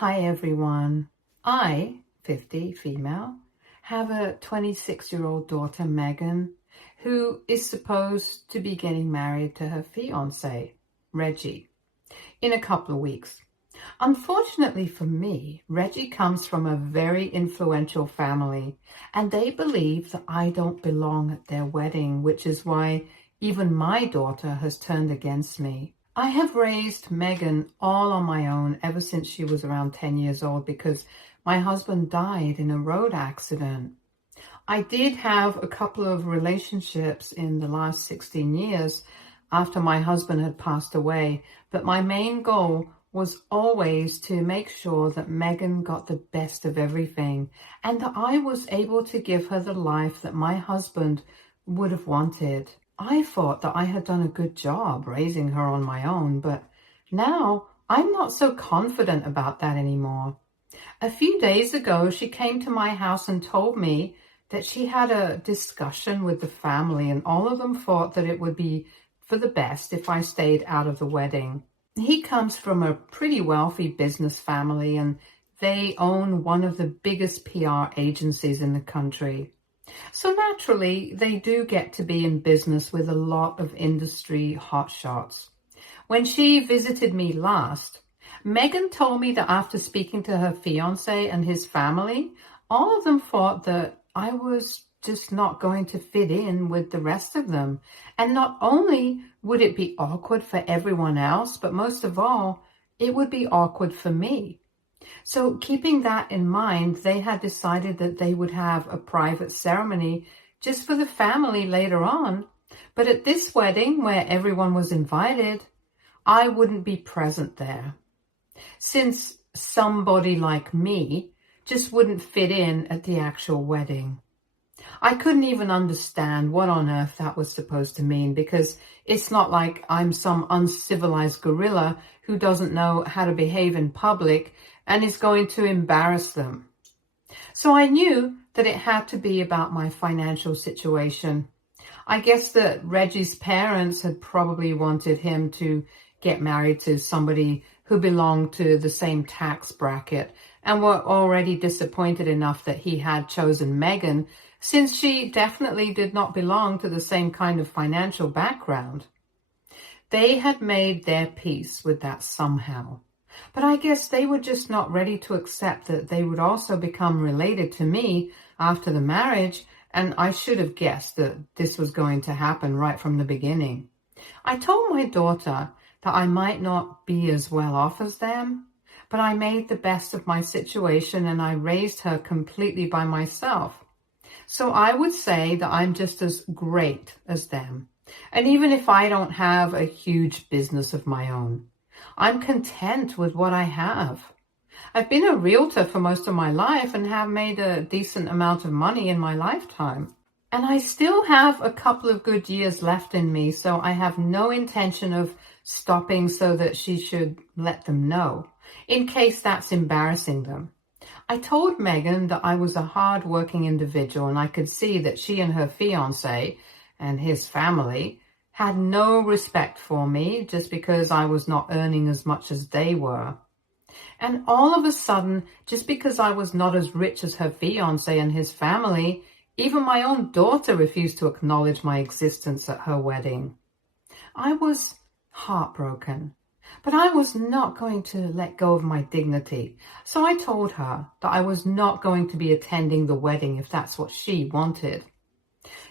Hi everyone. I, 50, female, have a 26-year-old daughter, Megan, who is supposed to be getting married to her fiancé, Reggie, in a couple of weeks. Unfortunately for me, Reggie comes from a very influential family, and they believe that I don't belong at their wedding, which is why even my daughter has turned against me. I have raised Megan all on my own ever since she was around 10 years old because my husband died in a road accident. I did have a couple of relationships in the last 16 years after my husband had passed away, but my main goal was always to make sure that Megan got the best of everything and that I was able to give her the life that my husband would have wanted. I thought that I had done a good job raising her on my own, but now I'm not so confident about that anymore. A few days ago, she came to my house and told me that she had a discussion with the family and all of them thought that it would be for the best if I stayed out of the wedding. He comes from a pretty wealthy business family and they own one of the biggest PR agencies in the country. So naturally, they do get to be in business with a lot of industry hotshots. When she visited me last, Megan told me that after speaking to her fiancé and his family, all of them thought that I was just not going to fit in with the rest of them. And not only would it be awkward for everyone else, but most of all, it would be awkward for me. So keeping that in mind, they had decided that they would have a private ceremony just for the family later on. But at this wedding, where everyone was invited, I wouldn't be present there, since somebody like me just wouldn't fit in at the actual wedding. I couldn't even understand what on earth that was supposed to mean because it's not like I'm some uncivilized gorilla who doesn't know how to behave in public and is going to embarrass them. So I knew that it had to be about my financial situation. I guess that Reggie's parents had probably wanted him to get married to somebody who belonged to the same tax bracket and were already disappointed enough that he had chosen Megan, since she definitely did not belong to the same kind of financial background. They had made their peace with that somehow. But I guess they were just not ready to accept that they would also become related to me after the marriage, and I should have guessed that this was going to happen right from the beginning. I told my daughter that I might not be as well off as them, but I made the best of my situation and I raised her completely by myself. So I would say that I'm just as great as them. And even if I don't have a huge business of my own, I'm content with what I have. I've been a realtor for most of my life and have made a decent amount of money in my lifetime. And I still have a couple of good years left in me, so I have no intention of stopping so that she should let them know, in case that's embarrassing them. I told Megan that I was a hard-working individual and I could see that she and her fiancé and his family had no respect for me just because I was not earning as much as they were. And all of a sudden, just because I was not as rich as her fiancé and his family, even my own daughter refused to acknowledge my existence at her wedding. I was heartbroken, but I was not going to let go of my dignity. So I told her that I was not going to be attending the wedding if that's what she wanted.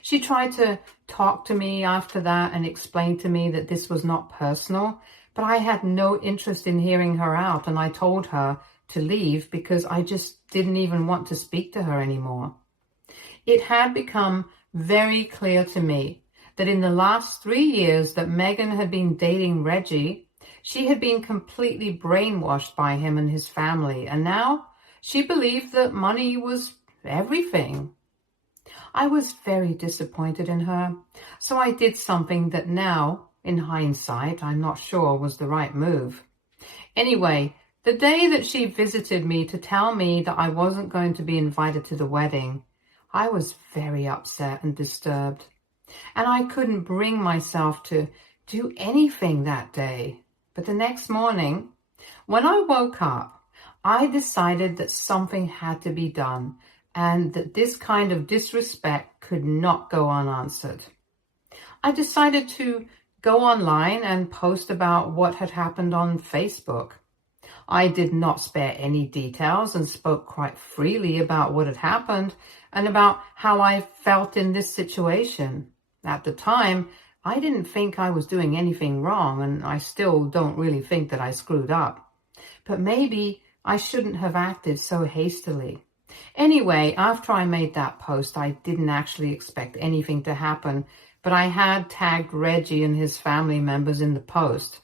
She tried to talk to me after that and explain to me that this was not personal, but I had no interest in hearing her out, and I told her to leave because I just didn't even want to speak to her anymore. It had become very clear to me that in the last 3 years that Megan had been dating Reggie, she had been completely brainwashed by him and his family, and now she believed that money was everything. I was very disappointed in her, so I did something that now, in hindsight, I'm not sure was the right move. Anyway, the day that she visited me to tell me that I wasn't going to be invited to the wedding, I was very upset and disturbed, and I couldn't bring myself to do anything that day. But the next morning, when I woke up, I decided that something had to be done and that this kind of disrespect could not go unanswered. I decided to go online and post about what had happened on Facebook. I did not spare any details and spoke quite freely about what had happened and about how I felt in this situation. At the time, I didn't think I was doing anything wrong, and I still don't really think that I screwed up. But maybe I shouldn't have acted so hastily. Anyway, after I made that post, I didn't actually expect anything to happen, but I had tagged Reggie and his family members in the post.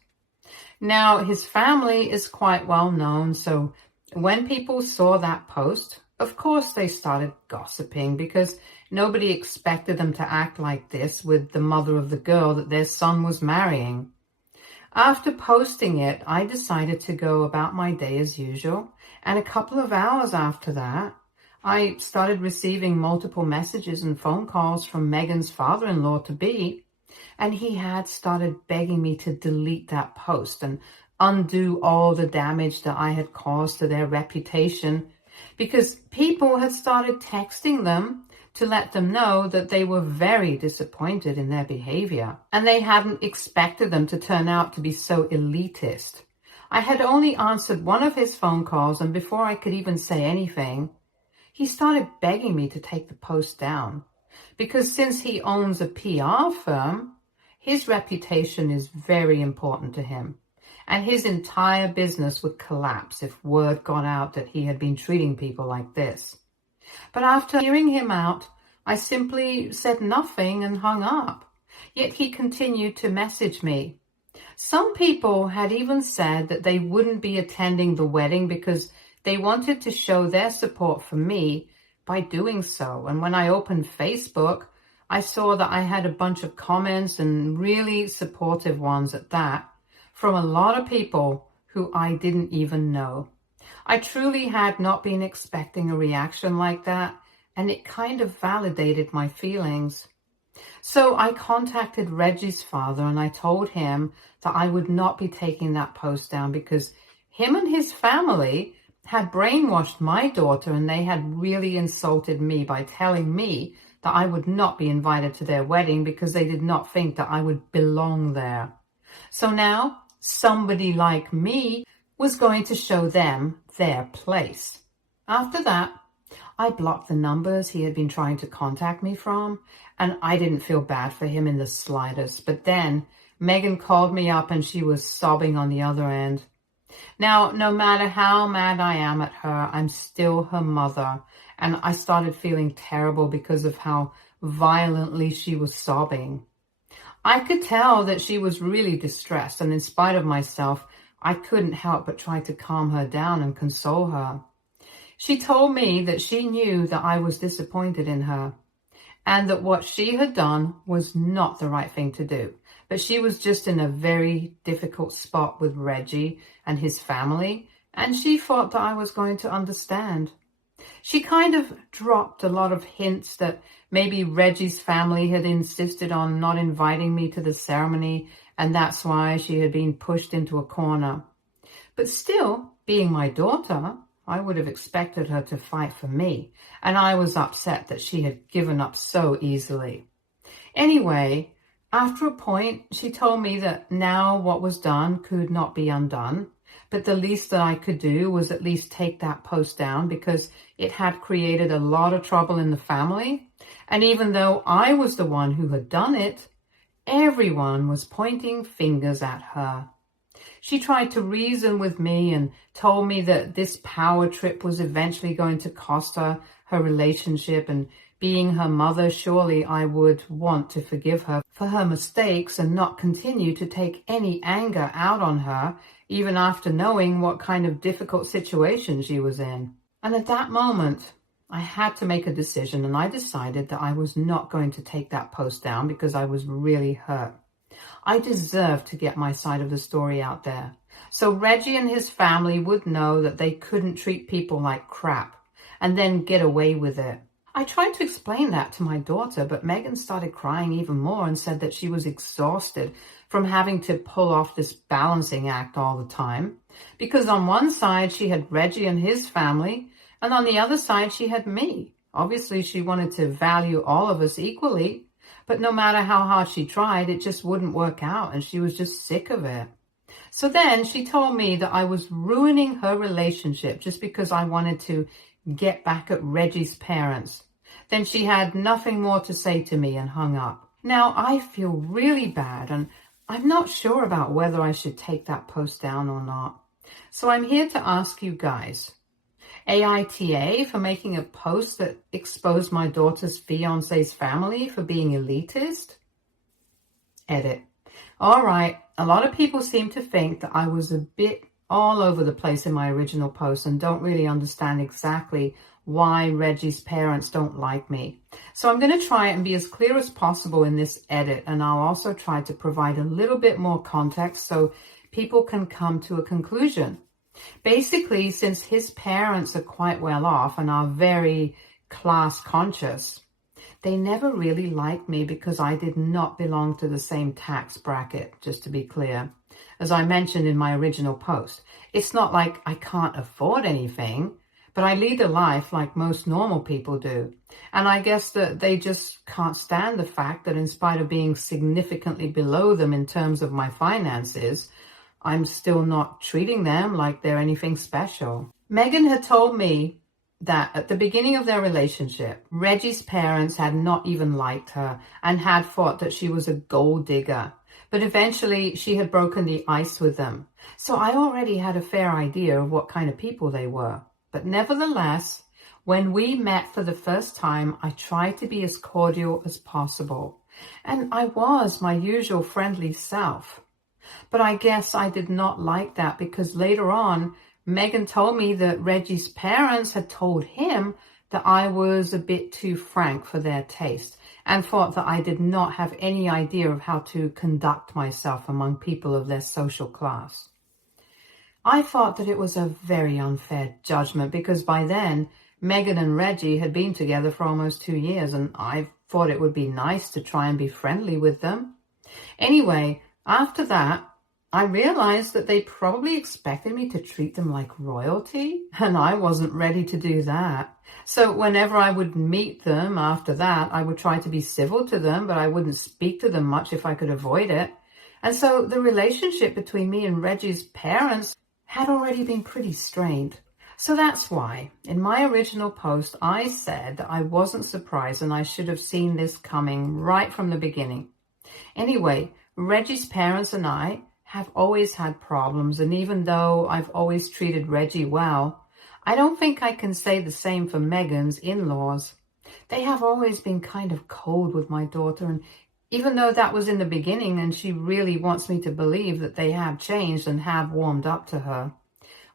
Now, his family is quite well known, so when people saw that post, of course they started gossiping because nobody expected them to act like this with the mother of the girl that their son was marrying. After posting it, I decided to go about my day as usual, and a couple of hours after that, I started receiving multiple messages and phone calls from Megan's father-in-law-to-be, and he had started begging me to delete that post and undo all the damage that I had caused to their reputation, because people had started texting them to let them know that they were very disappointed in their behavior, and they hadn't expected them to turn out to be so elitist. I had only answered one of his phone calls, and before I could even say anything, he started begging me to take the post down, because since he owns a PR firm, his reputation is very important to him, and his entire business would collapse if word got out that he had been treating people like this. But after hearing him out, I simply said nothing and hung up. Yet he continued to message me. Some people had even said that they wouldn't be attending the wedding because they wanted to show their support for me by doing so. And when I opened Facebook, I saw that I had a bunch of comments, and really supportive ones at that, from a lot of people who I didn't even know. I truly had not been expecting a reaction like that, and it kind of validated my feelings. So I contacted Reggie's father and I told him that I would not be taking that post down because him and his family had brainwashed my daughter, and they had really insulted me by telling me that I would not be invited to their wedding because they did not think that I would belong there. So now somebody like me was going to show them their place. After that, I blocked the numbers he had been trying to contact me from, and I didn't feel bad for him in the slightest. But then Megan called me up and she was sobbing on the other end. Now, no matter how mad I am at her, I'm still her mother, and I started feeling terrible because of how violently she was sobbing. I could tell that she was really distressed, and in spite of myself, I couldn't help but try to calm her down and console her. She told me that she knew that I was disappointed in her, and that what she had done was not the right thing to do. But she was just in a very difficult spot with Reggie and his family, and she thought that I was going to understand. She kind of dropped a lot of hints that maybe Reggie's family had insisted on not inviting me to the ceremony, and that's why she had been pushed into a corner. But still, being my daughter, I would have expected her to fight for me, and I was upset that she had given up so easily. Anyway, after a point, she told me that now what was done could not be undone, but the least that I could do was at least take that post down because it had created a lot of trouble in the family, and even though I was the one who had done it, everyone was pointing fingers at her. She tried to reason with me and told me that this power trip was eventually going to cost her her relationship, and being her mother, surely I would want to forgive her for her mistakes and not continue to take any anger out on her, even after knowing what kind of difficult situation she was in. And at that moment, I had to make a decision, and I decided that I was not going to take that post down because I was really hurt. I deserved to get my side of the story out there, so Reggie and his family would know that they couldn't treat people like crap and then get away with it. I tried to explain that to my daughter, but Megan started crying even more and said that she was exhausted from having to pull off this balancing act all the time, Because on one side she had Reggie and his family, and on the other side she had me. Obviously she wanted to value all of us equally, but no matter how hard she tried, it just wouldn't work out, and she was just sick of it. So then she told me that I was ruining her relationship just because I wanted to get back at Reggie's parents. Then she had nothing more to say to me and hung up. Now I feel really bad, and I'm not sure about whether I should take that post down or not. So I'm here to ask you guys, AITA for making a post that exposed my daughter's fiance's family for being elitist? Edit. All right, a lot of people seem to think that I was a bit all over the place in my original post and don't really understand exactly why Reggie's parents don't like me. So I'm going to try and be as clear as possible in this edit, and I'll also try to provide a little bit more context so people can come to a conclusion. Basically, since his parents are quite well off and are very class conscious, they never really liked me because I did not belong to the same tax bracket, just to be clear. As I mentioned in my original post, it's not like I can't afford anything, but I lead a life like most normal people do. And I guess that they just can't stand the fact that in spite of being significantly below them in terms of my finances, I'm still not treating them like they're anything special. Megan had told me that at the beginning of their relationship, Reggie's parents had not even liked her and had thought that she was a gold digger. But eventually she had broken the ice with them. So I already had a fair idea of what kind of people they were. But nevertheless, when we met for the first time, I tried to be as cordial as possible. And I was my usual friendly self. But I guess I did not like that because later on, Megan told me that Reggie's parents had told him that I was a bit too frank for their taste and thought that I did not have any idea of how to conduct myself among people of their social class. I thought that it was a very unfair judgment because by then, Megan and Reggie had been together for almost 2 years, and I thought it would be nice to try and be friendly with them. Anyway, after that, I realized that they probably expected me to treat them like royalty, and I wasn't ready to do that. So whenever I would meet them after that, I would try to be civil to them, but I wouldn't speak to them much if I could avoid it. And so the relationship between me and Reggie's parents had already been pretty strained. So that's why, in my original post, I said that I wasn't surprised and I should have seen this coming right from the beginning. Anyway, Reggie's parents and I have always had problems, and even though I've always treated Reggie well, I don't think I can say the same for Megan's in-laws. They have always been kind of cold with my daughter, and even though that was in the beginning and she really wants me to believe that they have changed and have warmed up to her,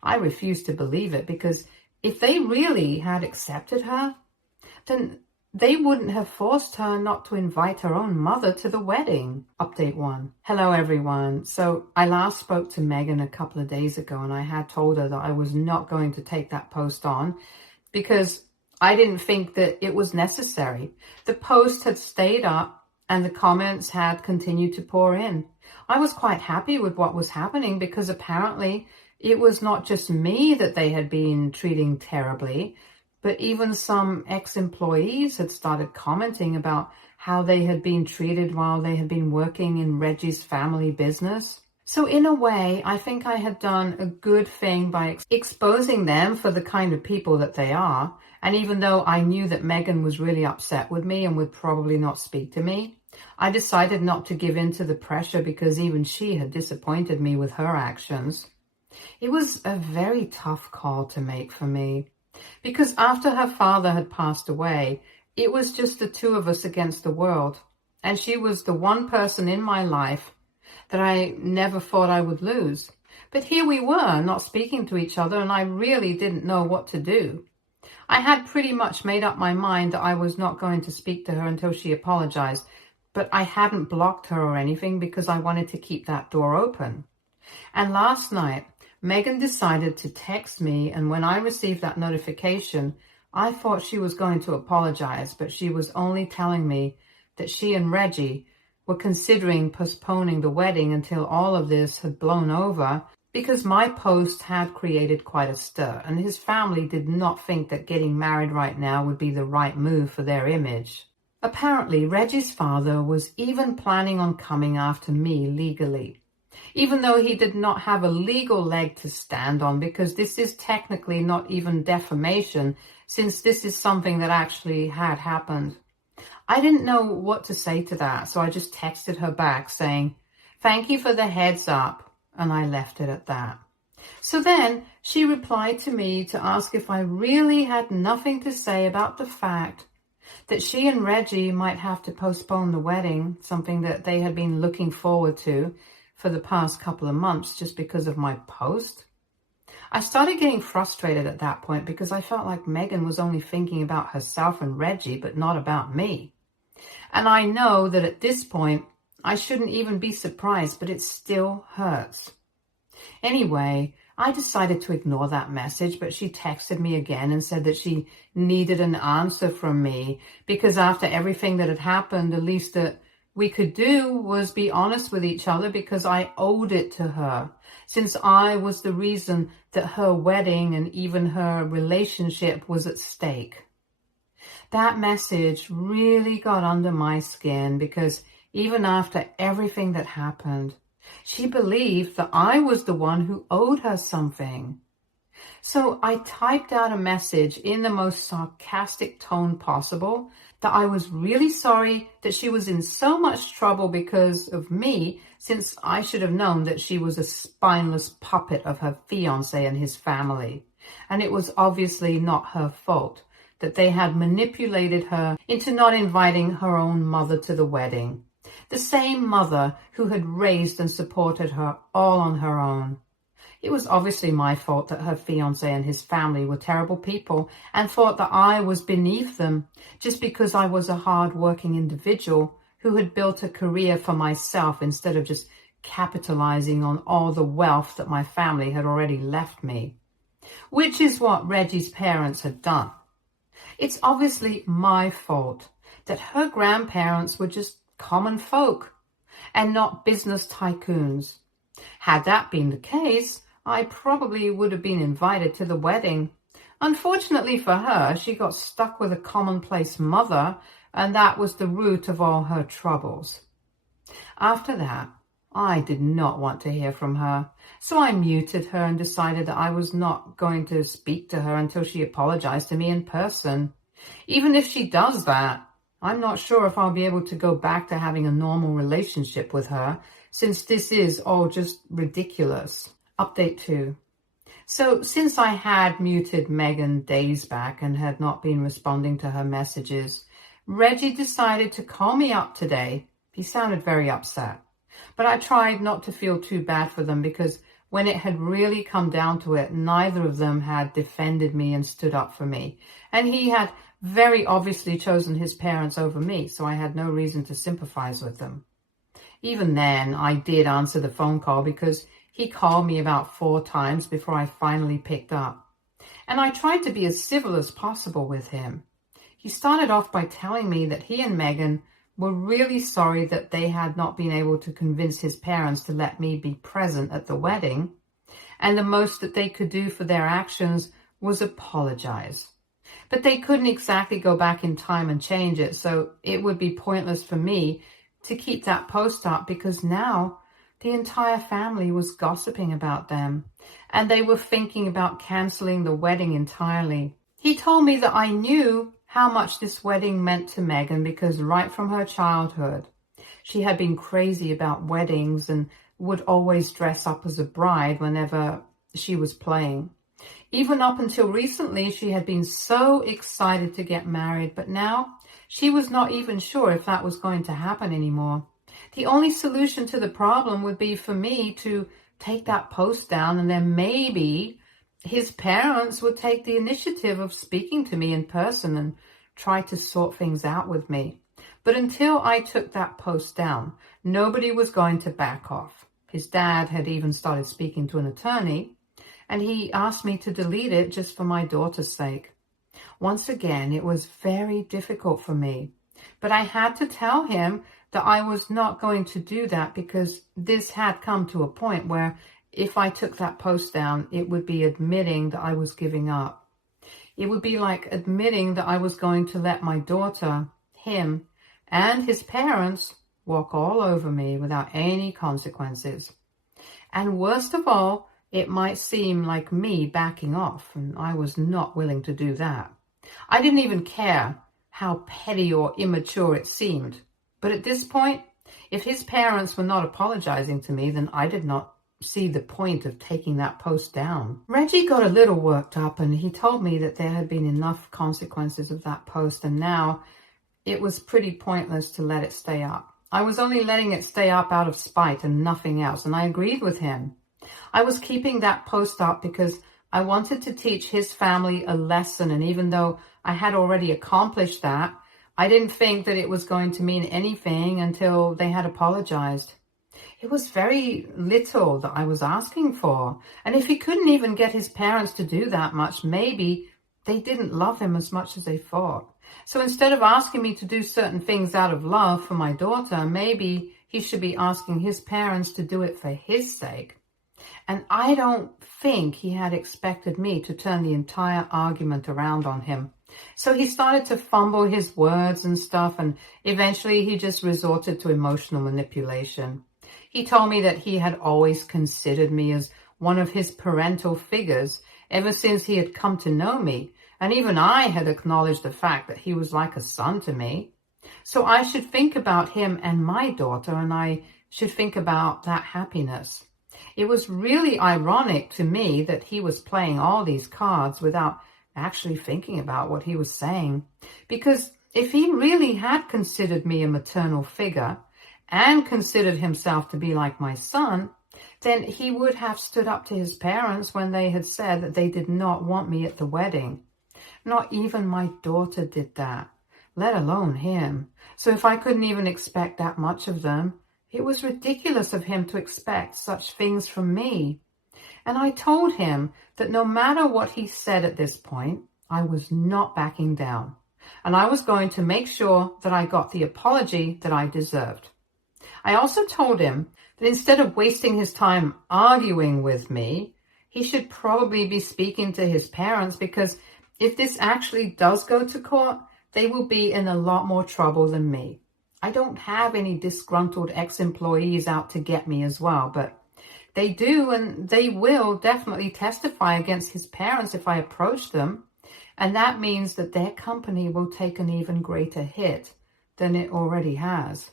I refuse to believe it, because if they really had accepted her, then they wouldn't have forced her not to invite her own mother to the wedding. Update 1. Hello, everyone. So I last spoke to Megan a couple of days ago, and I had told her that I was not going to take that post on because I didn't think that it was necessary. The post had stayed up and the comments had continued to pour in. I was quite happy with what was happening because apparently it was not just me that they had been treating terribly, but even some ex-employees had started commenting about how they had been treated while they had been working in Reggie's family business. So in a way, I think I had done a good thing by exposing them for the kind of people that they are. And even though I knew that Megan was really upset with me and would probably not speak to me, I decided not to give in to the pressure because even she had disappointed me with her actions. It was a very tough call to make for me. Because after her father had passed away, it was just the two of us against the world. And she was the one person in my life that I never thought I would lose. But here we were, not speaking to each other, and I really didn't know what to do. I had pretty much made up my mind that I was not going to speak to her until she apologized, but I hadn't blocked her or anything because I wanted to keep that door open. And last night, Megan decided to text me, and when I received that notification, I thought she was going to apologize, but she was only telling me that she and Reggie were considering postponing the wedding until all of this had blown over because my post had created quite a stir, and his family did not think that getting married right now would be the right move for their image. Apparently, Reggie's father was even planning on coming after me legally, even though he did not have a legal leg to stand on, because this is technically not even defamation, since this is something that actually had happened. I didn't know what to say to that, so I just texted her back saying, "Thank you for the heads up," and I left it at that. So then she replied to me to ask if I really had nothing to say about the fact that she and Reggie might have to postpone the wedding, something that they had been looking forward to for the past couple of months just because of my post. I started getting frustrated at that point because I felt like Megan was only thinking about herself and Reggie, but not about me. And I know that at this point, I shouldn't even be surprised, but it still hurts. Anyway, I decided to ignore that message, but she texted me again and said that she needed an answer from me because after everything that had happened, the least that we could do was be honest with each other because I owed it to her, since I was the reason that her wedding and even her relationship was at stake. That message really got under my skin because even after everything that happened, she believed that I was the one who owed her something. So I typed out a message in the most sarcastic tone possible that I was really sorry that she was in so much trouble because of me, since I should have known that she was a spineless puppet of her fiancé and his family. And it was obviously not her fault that they had manipulated her into not inviting her own mother to the wedding. The same mother who had raised and supported her all on her own. It was obviously my fault that her fiancé and his family were terrible people and thought that I was beneath them just because I was a hard-working individual who had built a career for myself instead of just capitalizing on all the wealth that my family had already left me, which is what Reggie's parents had done. It's obviously my fault that her grandparents were just common folk and not business tycoons. Had that been the case, I probably would have been invited to the wedding. Unfortunately for her, she got stuck with a commonplace mother, and that was the root of all her troubles. After that, I did not want to hear from her, so I muted her and decided that I was not going to speak to her until she apologized to me in person. Even if she does that, I'm not sure if I'll be able to go back to having a normal relationship with her, since this is all just ridiculous. Update 2. So since I had muted Megan days back and had not been responding to her messages, Reggie decided to call me up today. He sounded very upset, but I tried not to feel too bad for them because when it had really come down to it, neither of them had defended me and stood up for me. And he had very obviously chosen his parents over me, so I had no reason to sympathize with them. Even then, I did answer the phone call because he called me about 4 times before I finally picked up. And I tried to be as civil as possible with him. He started off by telling me that he and Megan were really sorry that they had not been able to convince his parents to let me be present at the wedding, and the most that they could do for their actions was apologize. But they couldn't exactly go back in time and change it, so it would be pointless for me to keep that post up because now the entire family was gossiping about them, and they were thinking about canceling the wedding entirely. He told me that I knew how much this wedding meant to Megan because right from her childhood, she had been crazy about weddings and would always dress up as a bride whenever she was playing. Even up until recently, she had been so excited to get married, but now she was not even sure if that was going to happen anymore. The only solution to the problem would be for me to take that post down, and then maybe his parents would take the initiative of speaking to me in person and try to sort things out with me. But until I took that post down, nobody was going to back off. His dad had even started speaking to an attorney, and he asked me to delete it just for my daughter's sake. Once again, it was very difficult for me, but I had to tell him that I was not going to do that because this had come to a point where if I took that post down, it would be admitting that I was giving up. It would be like admitting that I was going to let my daughter, him, and his parents walk all over me without any consequences. And worst of all, it might seem like me backing off, and I was not willing to do that. I didn't even care how petty or immature it seemed. But at this point, if his parents were not apologizing to me, then I did not see the point of taking that post down. Reggie got a little worked up, and he told me that there had been enough consequences of that post, and now it was pretty pointless to let it stay up. I was only letting it stay up out of spite and nothing else, and I agreed with him. I was keeping that post up because I wanted to teach his family a lesson, and even though I had already accomplished that, I didn't think that it was going to mean anything until they had apologized. It was very little that I was asking for, and if he couldn't even get his parents to do that much, maybe they didn't love him as much as they thought. So instead of asking me to do certain things out of love for my daughter, maybe he should be asking his parents to do it for his sake. And I don't think he had expected me to turn the entire argument around on him. So he started to fumble his words and stuff, and eventually he just resorted to emotional manipulation. He told me that he had always considered me as one of his parental figures ever since he had come to know me, and even I had acknowledged the fact that he was like a son to me. So I should think about him and my daughter, and I should think about that happiness. It was really ironic to me that he was playing all these cards without actually thinking about what he was saying. Because if he really had considered me a maternal figure and considered himself to be like my son, then he would have stood up to his parents when they had said that they did not want me at the wedding. Not even my daughter did that, let alone him. So if I couldn't even expect that much of them, it was ridiculous of him to expect such things from me. And I told him that no matter what he said at this point, I was not backing down. And I was going to make sure that I got the apology that I deserved. I also told him that instead of wasting his time arguing with me, he should probably be speaking to his parents, because if this actually does go to court, they will be in a lot more trouble than me. I don't have any disgruntled ex-employees out to get me as well, but they do, and they will definitely testify against his parents if I approach them. And that means that their company will take an even greater hit than it already has.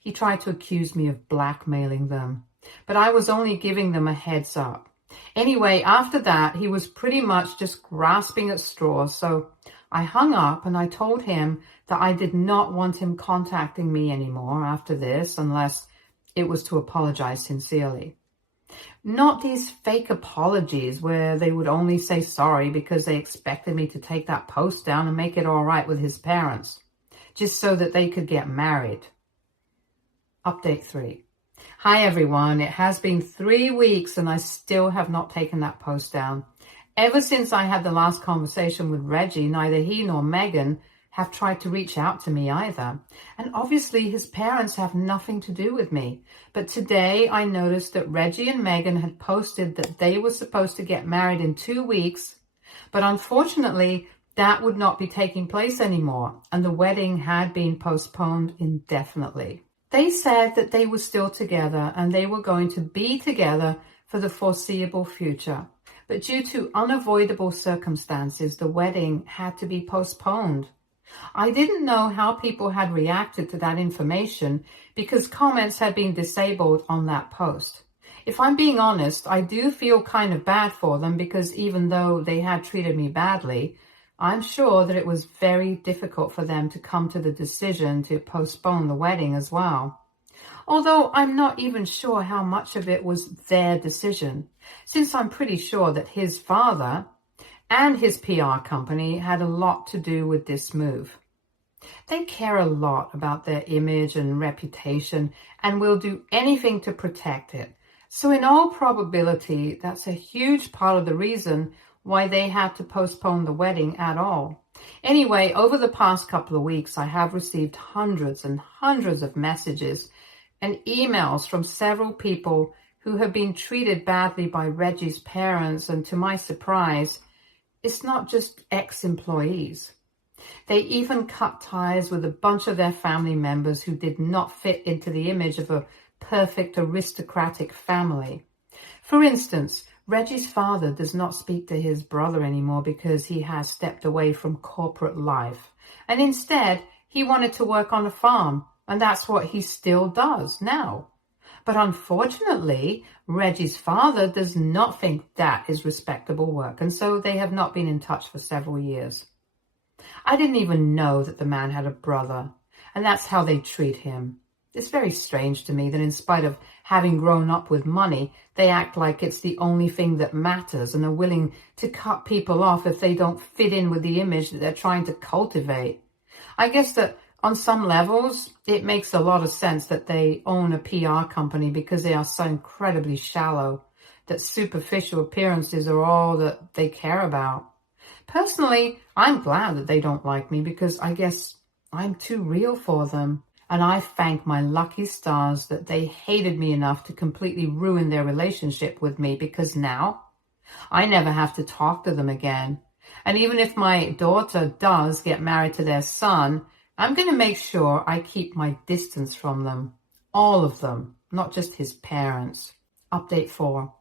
He tried to accuse me of blackmailing them, but I was only giving them a heads up. Anyway, after that, he was pretty much just grasping at straws, so I hung up and I told him that I did not want him contacting me anymore after this unless it was to apologize sincerely. Not these fake apologies where they would only say sorry because they expected me to take that post down and make it all right with his parents, just so that they could get married. Update 3. Hi everyone, it has been 3 weeks and I still have not taken that post down. Ever since I had the last conversation with Reggie, neither he nor Megan have tried to reach out to me either. And obviously his parents have nothing to do with me. But today I noticed that Reggie and Megan had posted that they were supposed to get married in 2 weeks, but unfortunately that would not be taking place anymore, and the wedding had been postponed indefinitely. They said that they were still together and they were going to be together for the foreseeable future. But due to unavoidable circumstances, the wedding had to be postponed. I didn't know how people had reacted to that information because comments had been disabled on that post. If I'm being honest, I do feel kind of bad for them because even though they had treated me badly, I'm sure that it was very difficult for them to come to the decision to postpone the wedding as well. Although I'm not even sure how much of it was their decision, since I'm pretty sure that his father and his PR company had a lot to do with this move. They care a lot about their image and reputation and will do anything to protect it. So in all probability, that's a huge part of the reason why they had to postpone the wedding at all. Anyway, over the past couple of weeks, I have received hundreds and hundreds of messages and emails from several people who have been treated badly by Reggie's parents, and to my surprise, it's not just ex-employees. They even cut ties with a bunch of their family members who did not fit into the image of a perfect aristocratic family. For instance, Reggie's father does not speak to his brother anymore because he has stepped away from corporate life. And instead, he wanted to work on a farm, and that's what he still does now. But unfortunately, Reggie's father does not think that is respectable work, and so they have not been in touch for several years. I didn't even know that the man had a brother, and that's how they treat him. It's very strange to me that in spite of having grown up with money, they act like it's the only thing that matters and are willing to cut people off if they don't fit in with the image that they're trying to cultivate. I guess that on some levels, it makes a lot of sense that they own a PR company because they are so incredibly shallow, that superficial appearances are all that they care about. Personally, I'm glad that they don't like me because I guess I'm too real for them. And I thank my lucky stars that they hated me enough to completely ruin their relationship with me, because now I never have to talk to them again. And even if my daughter does get married to their son, I'm going to make sure I keep my distance from them. All of them, not just his parents. Update 4.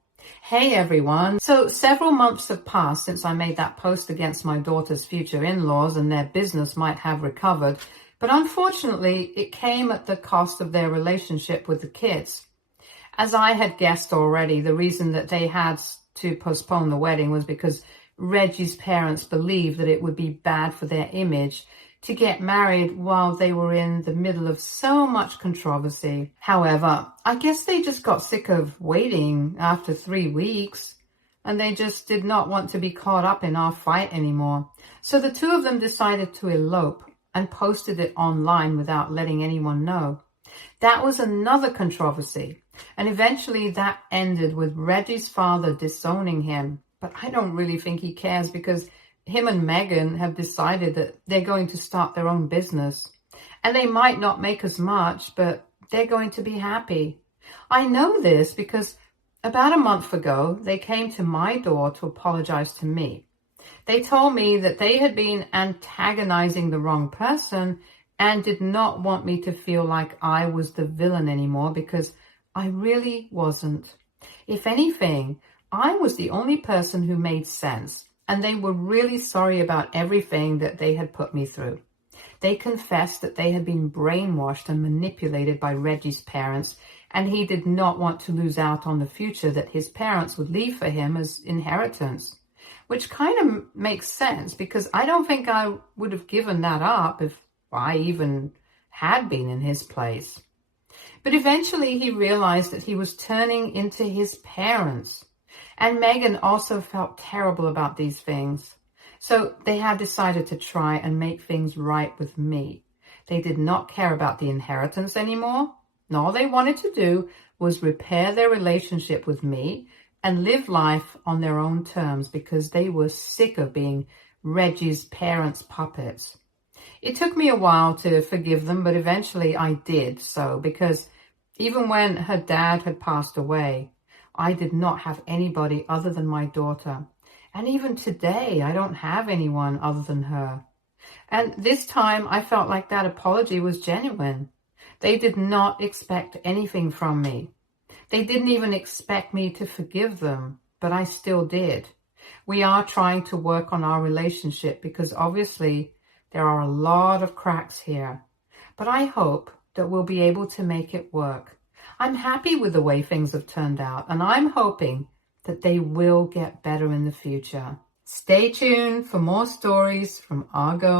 Hey everyone. So several months have passed since I made that post against my daughter's future in-laws and their business might have recovered. But unfortunately, it came at the cost of their relationship with the kids. As I had guessed already, the reason that they had to postpone the wedding was because Reggie's parents believed that it would be bad for their image to get married while they were in the middle of so much controversy. However, I guess they just got sick of waiting after 3 weeks, and they just did not want to be caught up in our fight anymore. So the two of them decided to elope and posted it online without letting anyone know. That was another controversy, and eventually that ended with Reggie's father disowning him. But I don't really think he cares because him and Megan have decided that they're going to start their own business. And they might not make as much, but they're going to be happy. I know this because about a month ago, they came to my door to apologize to me. They told me that they had been antagonizing the wrong person and did not want me to feel like I was the villain anymore, because I really wasn't. If anything, I was the only person who made sense, and they were really sorry about everything that they had put me through. They confessed that they had been brainwashed and manipulated by Reggie's parents, and he did not want to lose out on the future that his parents would leave for him as inheritance. Which kind of makes sense, because I don't think I would have given that up if I even had been in his place. But eventually he realized that he was turning into his parents. And Megan also felt terrible about these things. So they had decided to try and make things right with me. They did not care about the inheritance anymore. And all they wanted to do was repair their relationship with me and live life on their own terms, because they were sick of being Reggie's parents' puppets. It took me a while to forgive them, but eventually I did so, because even when her dad had passed away, I did not have anybody other than my daughter. And even today, I don't have anyone other than her. And this time, I felt like that apology was genuine. They did not expect anything from me. They didn't even expect me to forgive them, but I still did. We are trying to work on our relationship because obviously there are a lot of cracks here. But I hope that we'll be able to make it work. I'm happy with the way things have turned out, and I'm hoping that they will get better in the future. Stay tuned for more stories from Argo.